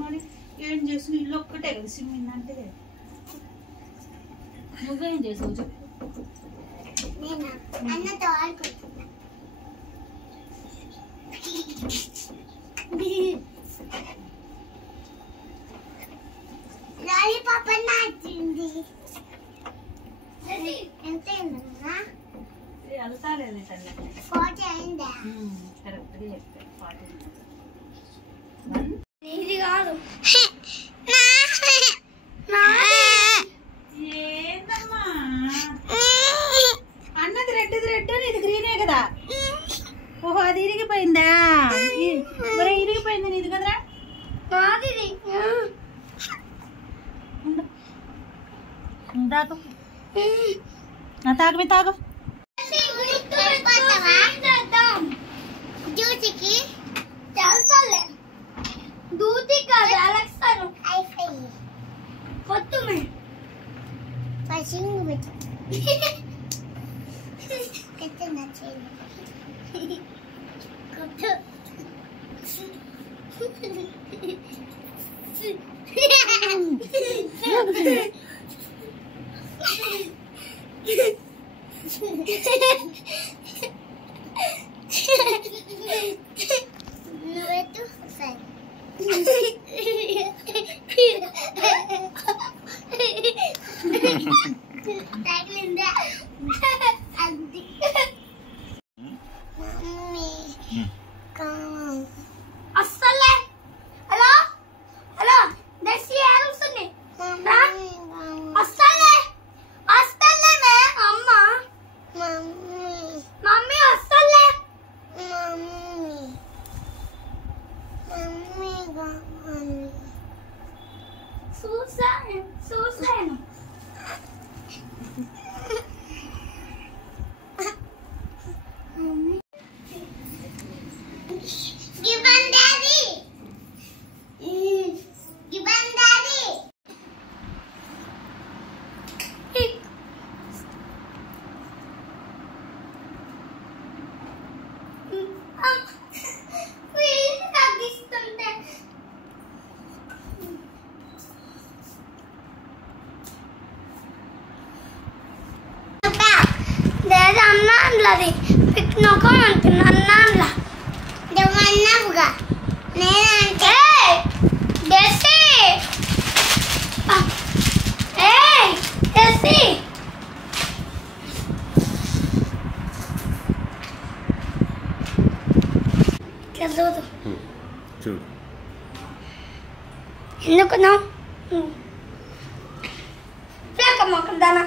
మరి ఏం చేసిన ఇల్లు ఒక్కటే కదా సిమ్మిందంటే నువ్వేం చేసావు చెప్పు. అన్నతో ఆడుకుంటున్నా. లాలీపాప్ నచ్చింది. ఎంత అయిందమ్మా? వెళ్తాలేదు తల్లి. 40 అయిందా? కరెక్ట్గా చెప్పాను 40. ఇది కాదు ఏందమ్మా అన్నది రెడ్ ఇది గ్రీనే కదా. ఓహో అది ఇరిగిపోయిందా? మరి ఇరిగిపోయింది నీది కదరా. తాగు తాగు తాగు. జ్యూసికి చల్సలే दूधी का अलग सर आई फाई फोटो में पासिंग में कितने नचे कुछ నువ్వే తో సై తగిలిందా అది మమ్మీ కామ్ అస్సలే హలో హలో దసి యారుస్తుంది అస్సలే అస్సలే మే అమ్మ మమ్మీ మమ్మీ అస్సలే మమ్మీ మమ్మీ కావాలి చూసాను అన్నాన్లది పిక్నోకం అంటున్నా అన్నాన్ల దేవన్నావుగా నేనంటే డెసి ఏయ్ డెసి చదువు చూడు ఎందుకు నా ఫ్లాక్ మొక్కదానా